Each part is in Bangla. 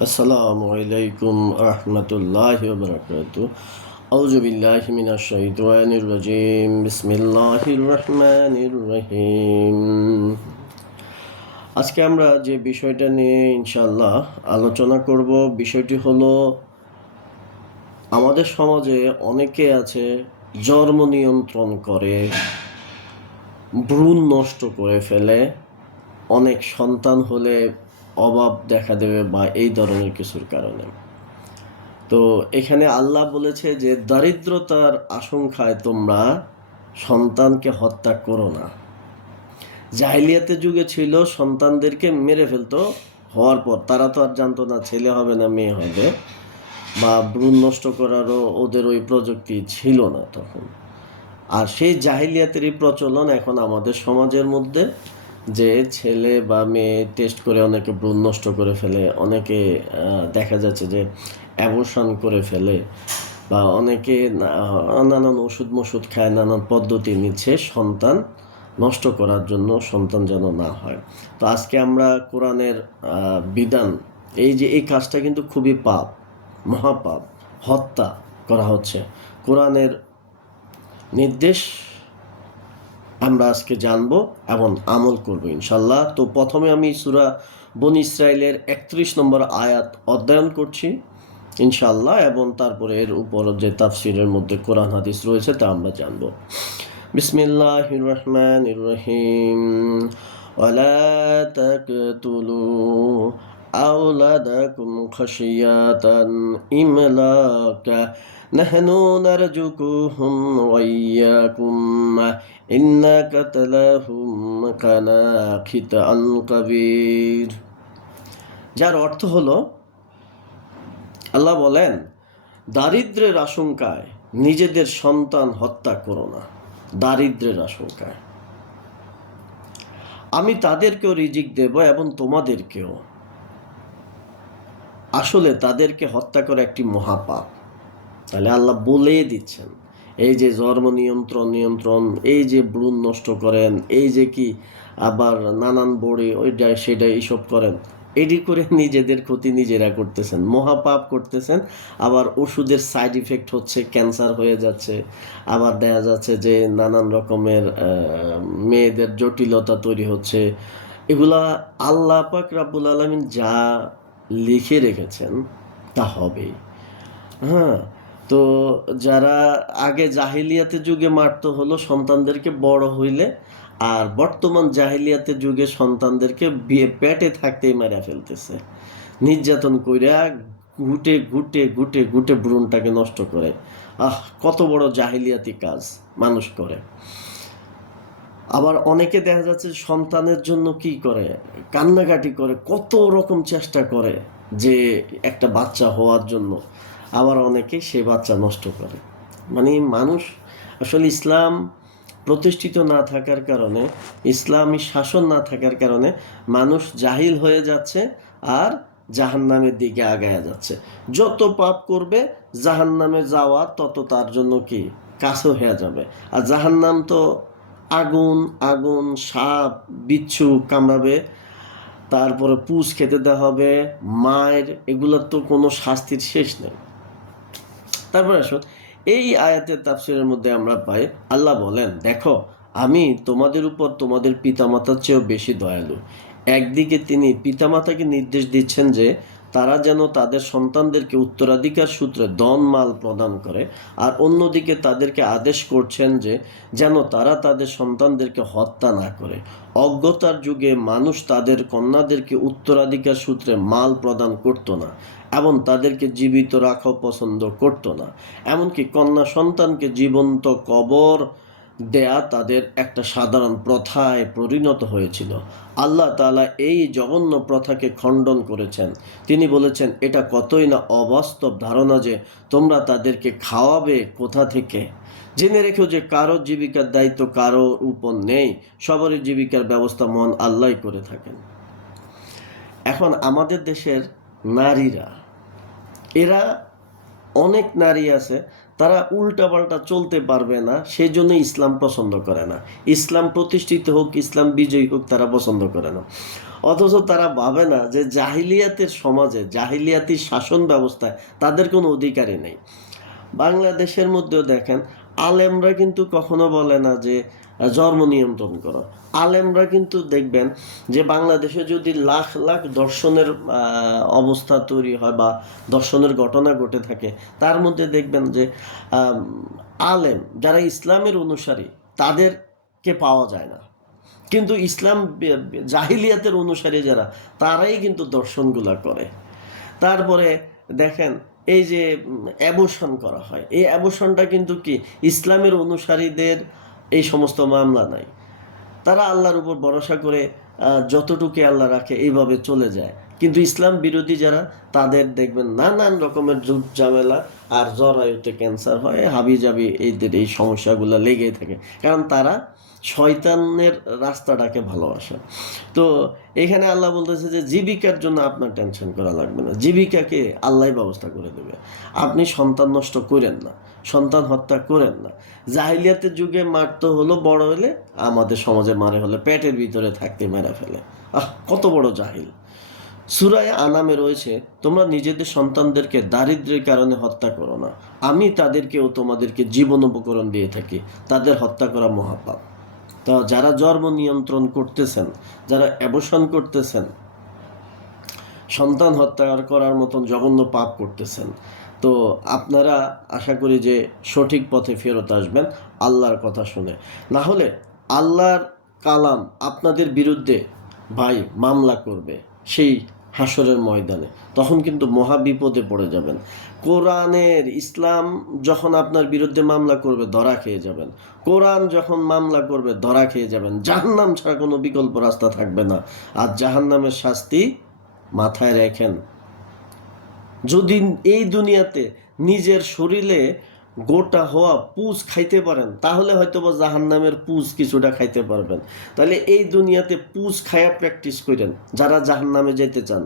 আসসালামু আলাইকুম রহমতুল্লাহ বরকাত বিল্লাহি মিনাশ শাইতানির রাজিম। বিসমিল্লাহির রহমানির রহিম। আজকে আমরা যে বিষয়টা নিয়ে ইনশাআল্লাহ আলোচনা করব, বিষয়টি হলো আমাদের সমাজে অনেকে আছে জন্ম নিয়ন্ত্রণ করে, ভ্রূণ নষ্ট করে ফেলে, অনেক সন্তান হলে অভাব দেখা দেবে বা এই ধরনের কিছুর কারণে। তো এখানে আল্লাহ বলেছে যে, দারিদ্রতার আশঙ্কায় তোমরা সন্তানকে হত্যা করো না। জাহিলিয়াতে যুগে ছিল, সন্তানদেরকে মেরে ফেলতো, হওয়ার পর তারা তো আর জানতো না ছেলে হবে না মেয়ে হবে, বা ভ্রূণ নষ্ট করারও ওদের ওই প্রযুক্তি ছিল না তখন। আর সেই জাহিলিয়াতেরই প্রচলন এখন আমাদের সমাজের মধ্যে। যে ছেলে বা মেয়ে টেস্ট করে অনেকে ভ্রূণ নষ্ট করে ফেলে, অনেকে দেখা যাচ্ছে যে অ্যাবর্শন করে ফেলে বা অনেকে নানান ওষুধ মষুধ খায়, নানান পদ্ধতি নিচ্ছে সন্তান নষ্ট করার জন্য সন্তান যেন না হয়। তো আজকে আমরা কোরআনের বিধান, এই যে এই কাজটা কিন্তু খুবই পাপ, মহাপাপ, হত্যা করা হচ্ছে। কোরআনের নির্দেশ আমরা আজকে জানবো এবং আমল করব ইনশাল্লাহ তো প্রথমে আমি সুরা বন ইসরায়েলের একত্রিশ নম্বর আয়াত অধ্যয়ন করছি ইনশাল্লাহ এবং তারপরে এর উপর যে তাফসিরের মধ্যে কোরআন হাদিস রয়েছে তা আমরা জানবো বিসমিল্লাহ রহমান রহিম ولا تقتلوا أولادكم خشية إملاق نحن نرزقهم وإياكم إن قتلهم كان خطأ كبير যার অর্থ হলো আল্লাহ বলেন দারিদ্রের আশঙ্কায় নিজেদের সন্তান হত্যা করো না দারিদ্রের আশঙ্কায় আমি তাদেরকেও রিজিক দেব এবং তোমাদেরকেও আসলে তাদেরকে হত্যা করা একটি মহাপাপ তাহলে আল্লাহ বলে দিচ্ছেন। এই যে জন্ম নিয়ন্ত্রণ নিয়ন্ত্রণ, এই যে ভ্রূণ নষ্ট করেন, এই যে কি আবার নানান বড়ি ওইটা সেটা এইসব করেন, এডি করে নিজেদের ক্ষতি নিজেরা করতেছেন, মহাপাপ করতেছেন, আবার ওষুধের সাইড ইফেক্ট হচ্ছে ক্যান্সার হয়ে যাচ্ছে, আবার দেখা যাচ্ছে যে নানান রকমের মেয়েদের জটিলতা তৈরি হচ্ছে। এগুলা আল্লাহ পাক রাব্বুল আলমিন যা লিখে রেখেছেন, তা হবেই হ্যাঁ তো যারা আগে জাহিলিয়াতে যুগে মারতো হলো, সন্তানদেরকে বড় হইলে, আর বর্তমান জাহিলিয়াতে যুগে সন্তানদেরকে বিয়ে পেটে থাকতেই মারা ফেলতেছে। নির্যাতন কইরা ঘুটে ঘুটে ঘুটে ঘুটে ভ্রূণটাকে নষ্ট করে। আহ, কত বড় জাহিলিয়াতি কাজ মানুষ করে। আবার অনেকে দেখা যাচ্ছে সন্তানের জন্য কি করে, কান্নাকাটি করে, কত রকম চেষ্টা করে যে একটা বাচ্চা হওয়ার জন্য। আবার অনেকে সে বাচ্চা নষ্ট করে। মানে মানুষ আসলে ইসলাম প্রতিষ্ঠিত না থাকার কারণে, ইসলামী শাসন না থাকার কারণে মানুষ জাহিল হয়ে যাচ্ছে আর জাহান্নামের দিকে আগায়া যাচ্ছে। যত পাপ করবে, জাহান্নামে যাওয়া তত তার জন্য কি? কাছে হয়ে যাবে। আর জাহান্নাম তো আগুন আগুন, সাপ, বিচ্ছু কামড়াবে, তারপরে পুষ খেতে দেওয়া হবে, মায়ের, এগুলোর তো কোনো শাস্তির শেষ নেই। তারপরে আসো, এই আয়াতের তাফসিরের মধ্যে আমরা পাই, আল্লাহ বলেন, দেখো, আমি তোমাদের উপর তোমাদের পিতামাতার চেয়েও বেশি দয়ালু। একদিকে তিনি পিতামাতাকে নির্দেশ দিচ্ছেন যে তারা যেন তাদের সন্তানদেরকে উত্তরাধিকার সূত্রে দন মাল প্রদান করে, আর অন্যদিকে তাদেরকে আদেশ করছেন যে যেন তারা তাদের সন্তানদেরকে হত্যা না করে। অজ্ঞতার যুগে মানুষ তাদের কন্যাদেরকে উত্তরাধিকার সূত্রে মাল প্রদান করত না, এবং তাদেরকে জীবিত রাখাও পছন্দ করত না। এমনকি কন্যা সন্তানকে জীবন্ত কবর দেয়া তাদের একটা সাধারণ প্রথায় পরিণত হয়েছিল। আল্লাহ তালা এই জঘন্য প্রথাকে খণ্ডন করেছেন। তিনি বলেছেন, এটা কতই না অবাস্তব ধারণা যে তোমরা তাদেরকে খাওয়াবে কোথা থেকে? জেনে রেখো যে কারও জীবিকার দায়িত্ব কারও উপর নেই, সবারই জীবিকার ব্যবস্থা মন আল্লাহ করে থাকেন। এখন আমাদের দেশের নারীরা, এরা অনেক নারী আছে তারা উল্টাপাল্টা চলতে পারবে না সেই জন্য ইসলাম পছন্দ করে না। ইসলাম প্রতিষ্ঠিত হোক, ইসলাম বিজয়ী হোক, তারা পছন্দ করে না। অথচ তারা ভাবে না যে জাহিলিয়াতের সমাজে জাহিলিয়াতির শাসন ব্যবস্থায় তাদের কোনো অধিকারই নেই। বাংলাদেশের মধ্যেও দেখেন, আলেমরা কিন্তু কখনো বলে না যে জন্ম নিয়ন্ত্রণ করা। আলেমরা কিন্তু দেখবেন যে বাংলাদেশে যদি লাখ লাখ দর্শনের অবস্থা তৈরি হয় বা দর্শনের ঘটনা ঘটে থাকে, তার মধ্যে দেখবেন যে আলেম যারা ইসলামের অনুসারী, তাদেরকে পাওয়া যায় না। কিন্তু ইসলাম জাহিলিয়াতের অনুসারী যারা, তারাই কিন্তু দর্শনগুলা করে। তারপরে দেখেন, এই যে অ্যাবোশন করা হয়। এই অ্যাবোশনটা কিন্তু কি? ইসলামের অনুসারীদের এই সমস্ত মামলা নাই। তারা আল্লাহর উপর ভরসা করে যতটুকু আল্লাহ রাখে, এইভাবে চলে যায়। কিন্তু ইসলাম বিরোধী যারা, তাদের দেখবেন নানান রকমের যুগ ঝামেলা আর জরায়ুতে ক্যান্সার হয় হাবি জাবি এইদের এই সমস্যাগুলো লেগেই থাকে। কারণ তারা শয়তানের রাস্তাটাকে ভালোবাসে। তো এখানে আল্লাহ বলতেছে যে জীবিকার জন্য আপনার টেনশন করা লাগবে না। জীবিকাকে আল্লাহ ব্যবস্থা করে দেবে। আপনি সন্তান নষ্ট করেন না, সন্তান হত্যা করেন না। জাহিলিয়াতের যুগে মারতে হলো, বড় হলে আমাদের সমাজে মারে হলে পেটের ভিতরে থাকতে মেরা ফেলে। আহ, কত বড় জাহিল। সুরায় আনামে রয়েছে, তোমরা নিজেদের সন্তানদেরকে দারিদ্র্যের কারণে হত্যা করো না। আমি তাদেরকেও তোমাদেরকে জীবন উপকরণ দিয়ে থাকি, তাদের হত্যা করা মহাপাপ। তো যারা জন্ম নিয়ন্ত্রণ করতেছেন, যারা অ্যাবর্শন করতেছেন, সন্তান হত্যা করার মতন জঘন্য পাপ করতেছেন, তো আপনারা আশা করি যে সঠিক পথে ফেরত আসবেন আল্লাহর কথা শুনে। না হলে আল্লাহর কালাম আপনাদের বিরুদ্ধে ভাই মামলা করবে, সেই হাসরের ময়দানে। তখন কিন্তু মহা বিপদে পড়ে যাবেন। কোরআনের ইসলাম যখন আপনার বিরুদ্ধে মামলা করবে, ধরা খেয়ে যাবেন। কোরআন যখন মামলা করবে, ধরা খেয়ে যাবেন। জাহান্নাম ছাড়া কোনো বিকল্প রাস্তা থাকবে না। আর জাহান্নামের শাস্তি মাথায় রেখেন। যদি এই দুনিয়াতে নিজের শরীরে গোটা হওয়া পুজ খাইতে পারেন, তাহলে হয়তো বা জাহান নামের পুজ কিছুটা খাইতে পারবেন। তাহলে এই দুনিয়াতে পুজ খায়া প্র্যাকটিস করেন, যারা জাহান নামে যেতে চান।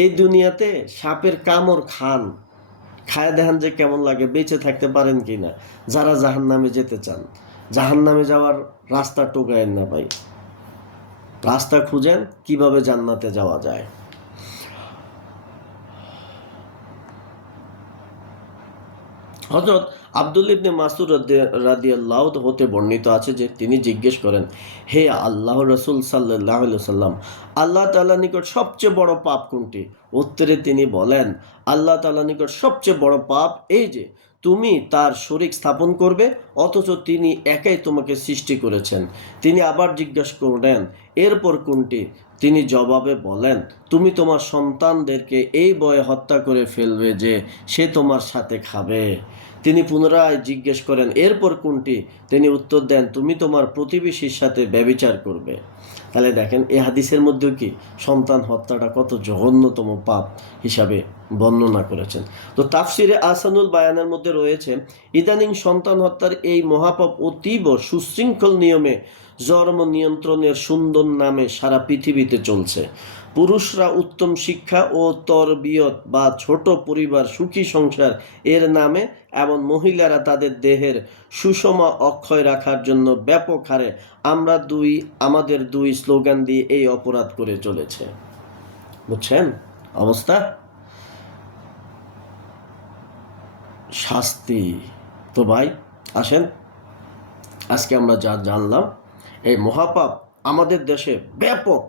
এই দুনিয়াতে সাপের কামড় খান, খায়া দেখেন যে কেমন লাগে, বেঁচে থাকতে পারেন কি না যারা জাহান নামে যেতে চান। জাহান নামে যাওয়ার রাস্তা টোকায়েন না ভাই। রাস্তা খুঁজেন, কীভাবে জান্নাতে যাওয়া যায়। হজরত আব্দুল ইবনে মাসুদ রাদিয়াল্লাহ হতে বর্ণিত আছে যে তিনি জিজ্ঞেস করেন, হে আল্লাহ রসুল সাল্লাহ সাল্লাম আল্লাহ তাল্লাহ নিকট সবচেয়ে বড় পাপ কোনটি? উত্তরে তিনি বলেন, আল্লাহ তাল্লাহ নিকট সবচেয়ে বড় পাপ এই যে তুমি তার শরিক স্থাপন করবে, অথচ তিনি একাই তোমাকে সৃষ্টি করেছেন। তিনি আবার জিজ্ঞাসা করলেন, এরপর কোনটি? তিনি জবাবে বলেন, তুমি তোমার সন্তানদেরকে এই বয়ে হত্যা করে ফেলবে যে সে তোমার সাথে খাবে। তিনি পুনরায় জিজ্ঞেস করেন, এরপর কোনটি? তিনি উত্তর দেন, তুমি তোমার প্রতিবেশীর সাথে ব্যবিচার করবে। তাহলে দেখেন, এ হাদিসের মধ্যেও কি সন্তান হত্যাটা কত জঘন্যতম পাপ হিসাবে বর্ণনা করেছেন। তো তাফসিরে আসানুল বায়ানের মধ্যে রয়েছে, ইদানিং সন্তান হত্যার এই মহাপাপ অতীব সুশৃঙ্খল নিয়মে জন্ম নিয়ন্ত্রণের সুন্দর নামে সারা পৃথিবীতে চলছে। পুরুষরা উত্তম শিক্ষা ও তরবিয়ত বা ছোট পরিবার সুখী সংসার এর নামে এবং মহিলারা তাদের দেহের সুষমা অক্ষয় রাখার জন্য ব্যাপক হারে আমরা দুই, আমাদের দুই স্লোগান দিয়ে এই অপরাধ করে চলেছে। বুঝছেন অবস্থা? শাস্তি। তো ভাই, আসেন। আজকে আমরা যা জানলাম, এই মহাপাপ আমাদের দেশে ব্যাপক।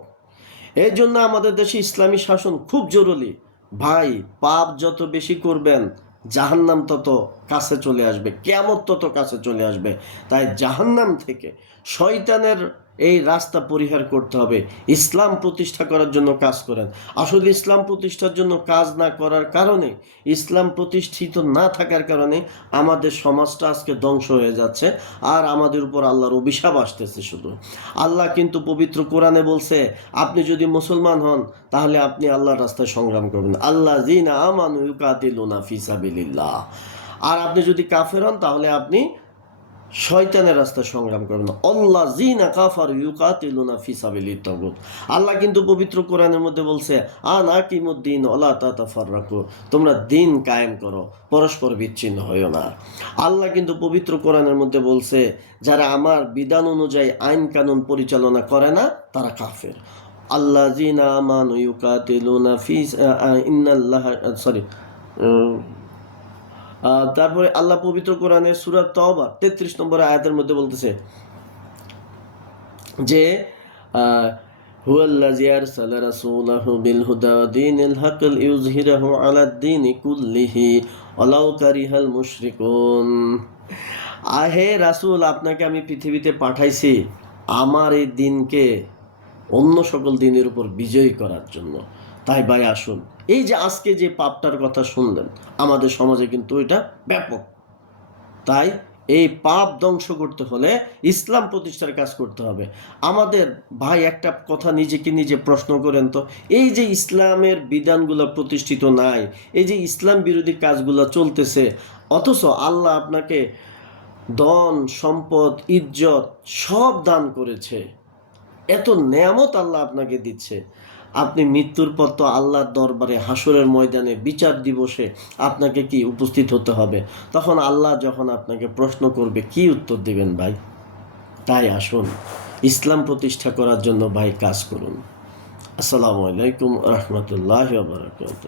এই জন্য আমাদের দেশে ইসলামী শাসন খুব জরুরি। ভাই, পাপ যত বেশি করবেন, জাহান্নাম তত কাছে চলে আসবে কেমন তত কাছে চলে আসবে। তাই জাহান্নাম থেকে শয়তানের এই রাস্তা পরিহার করতে হবে। ইসলাম প্রতিষ্ঠা করার জন্য কাজ করেন। আসলে ইসলাম প্রতিষ্ঠার জন্য কাজ না করার কারণে, ইসলাম প্রতিষ্ঠিত না থাকার কারণে আমাদের সমাজটা আজকে ধ্বংস হয়ে যাচ্ছে আর আমাদের উপর আল্লাহর অভিশাপ আসতেছে শুধু। আল্লাহ কিন্তু পবিত্র কোরআনে বলছে, আপনি যদি মুসলমান হন, তাহলে আপনি আল্লাহর রাস্তায় সংগ্রাম করবেন। আল্লাহ জিনা আমানু ইউকাতিলুনা ফিসাবিলিল্লাহ আর আপনি যদি কাফের হন, তাহলে আপনি শয়তানের রাস্তায় সংগ্রাম করবেন আল্লাহ জিনা কাফার ইউকাতিলুনা ফি সাবিলিত তাগুত। আল্লাহ কিন্তু পবিত্র কোরআনের মধ্যে বলছে আ আন আকিমুদ্দিন ওলা তাতাফার রাখো তোমরা দিন কায়েম করো, পরস্পর বিচ্ছিন্ন হইও না। আল্লাহ কিন্তু পবিত্র কোরআনের মধ্যে বলছে, যারা আমার বিধান অনুযায়ী আইন কানুন পরিচালনা করে না, তারা কাফের। আল্লাহ জিনা আমান ইউকাতিলুনা ফি ইন্নাল্লাহ, সরি তারপরে আল্লাহ পবিত্র কোরআনের সুরাত তওবা, তেত্রিশ নম্বর আয়াতের মধ্যে বলতেছে যে আহে রাসূল, আপনাকে আমি পৃথিবীতে পাঠাইছি আমার এই দিনকে অন্য সকল দিনের উপর বিজয়ী করার জন্য। তাই ভাই, আসুন। এই যে আজকে যে পাপটার কথা শুনলেন, আমাদের সমাজে কিন্তু এটা ব্যাপক। তাই এই পাপ ধ্বংস করতে হলে ইসলাম প্রতিষ্ঠার কাজ করতে হবে। আমাদের ভাই একটা কথা নিজেকে নিজে প্রশ্ন করেন তো, এই যে ইসলামের বিধানগুলো প্রতিষ্ঠিত নাই, এই যে ইসলাম বিরোধী কাজগুলো চলতেছে, অথচ আল্লাহ আপনাকে ধন, সম্পদ, ইজ্জত সব দান করেছে। এত নেয়ামত আল্লাহ আপনাকে দিচ্ছে। আপনি মৃত্যুর পর তো আল্লাহর দরবারে হাসরের ময়দানে বিচার দিবসে আপনাকে কি উপস্থিত হতে হবে? তখন আল্লাহ যখন আপনাকে প্রশ্ন করবে, কি উত্তর দেবেন ভাই? তাই আসুন, ইসলাম প্রতিষ্ঠা করার জন্য ভাই কাজ করুন। আসসালামু আলাইকুম রহমতুল্লাহ বারকাত